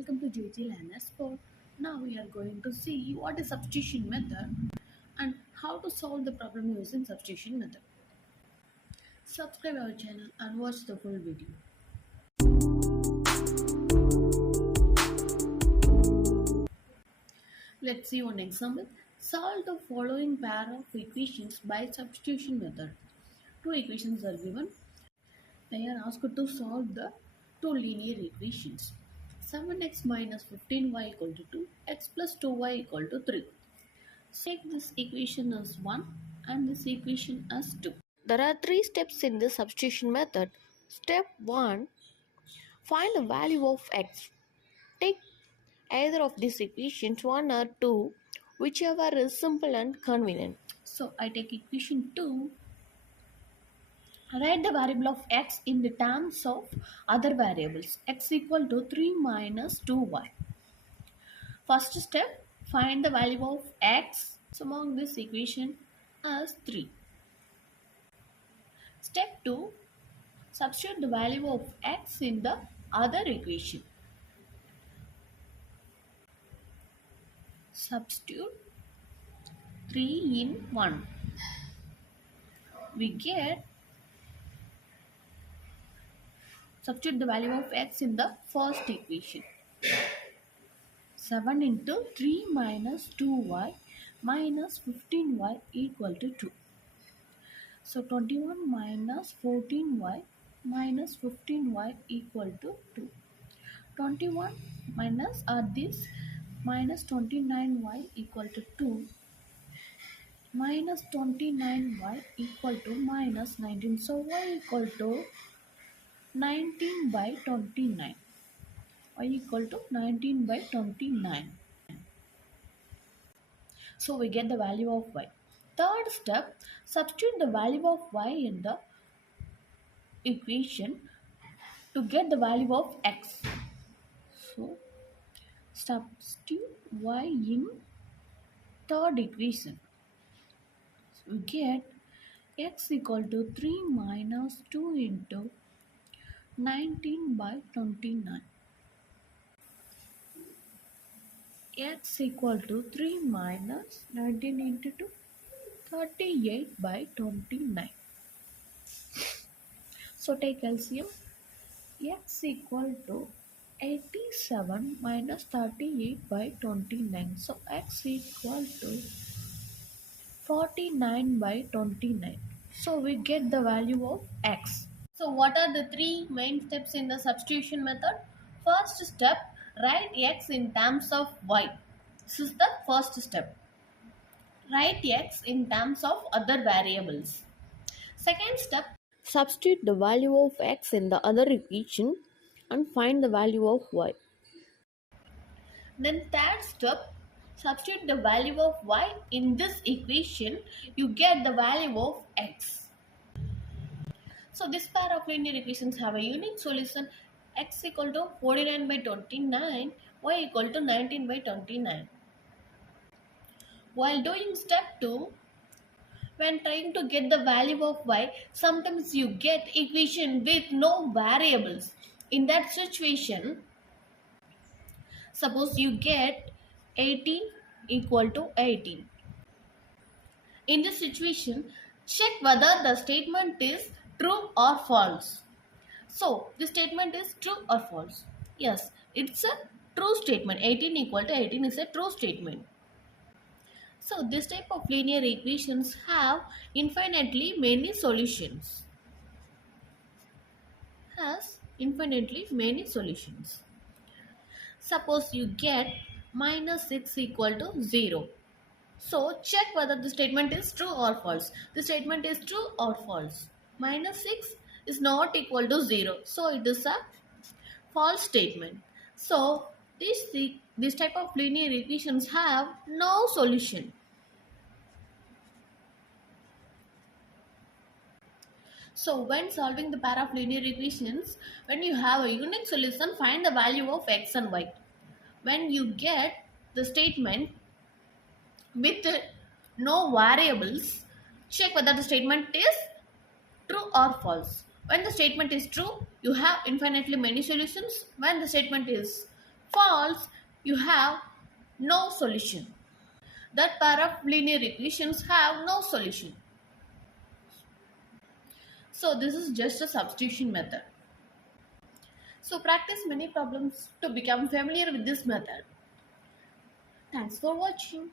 Welcome to JJ Learner Sport. Now we are going to see what is substitution method and how to solve the problem using substitution method. Subscribe our channel and watch the full video. Let's see one example. Solve the following pair of equations by substitution method. Two equations are given. They are asked to solve the two linear equations. 7x minus 15y equal to 2, x plus 2y equal to 3. Take this equation as 1 and this equation as 2. There are three steps in the substitution method. Step 1. Find the value of x. Take either of these equations 1 or 2, whichever is simple and convenient. So I take equation 2. Write the variable of x in the terms of other variables. X equal to 3 minus 2y. First step, find the value of x among this equation as 3. Step 2, substitute the value of x in the other equation. Substitute 3 in 1. We get substitute the value of x in the first equation. 7 into 3 minus 2y minus 15y equal to 2. So 21 minus 14y minus 15y equal to 2. 21 minus this minus 29y equal to 2 minus 29y equal to minus 19. So y equal to 19 by 29. Y equal to 19 by 29. So we get the value of y. Third step, substitute the value of y in the equation to get the value of x. So substitute y in third equation. So we get x equal to 3 minus 2 into 19 by 29. X equal to 3 minus 19 into 2, 38 by 29. So take LCM. X equal to 87 minus 38 by 29. So x equal to 49 by 29. So we get the value of x. So what are the three main steps in the substitution method? First step, write x in terms of y. This is the first step. Write x in terms of other variables. Second step, Substitute the value of x in the other equation and find the value of y. then third step, substitute the value of y in this equation. You get the value of x. So this pair of linear equations have a unique solution. X equal to 49 by 29, y equal to 19 by 29. While doing step 2, when trying to get the value of y, sometimes you get equation with no variables. In that situation, suppose you get 18 equal to 18. In this situation, check whether the statement is true or false. So, this statement is true or false? Yes, it's a true statement. 18 equal to 18 is a true statement. So, this type of linear equations have infinitely many solutions. Suppose you get minus 6 equal to 0. So, check whether the statement is true or false. The statement is true or false. Minus 6 is not equal to 0. So, it is a false statement. So, this type of linear equations have no solution. So, when solving the pair of linear equations, when you have a unique solution, find the value of x and y. When you get the statement with no variables, check whether the statement is true or false. When the statement is true, you have infinitely many solutions. When the statement is False, you have no solution. That pair of linear equations have no solution. So this is just a substitution method. So practice many problems to become familiar with this method. Thanks for watching.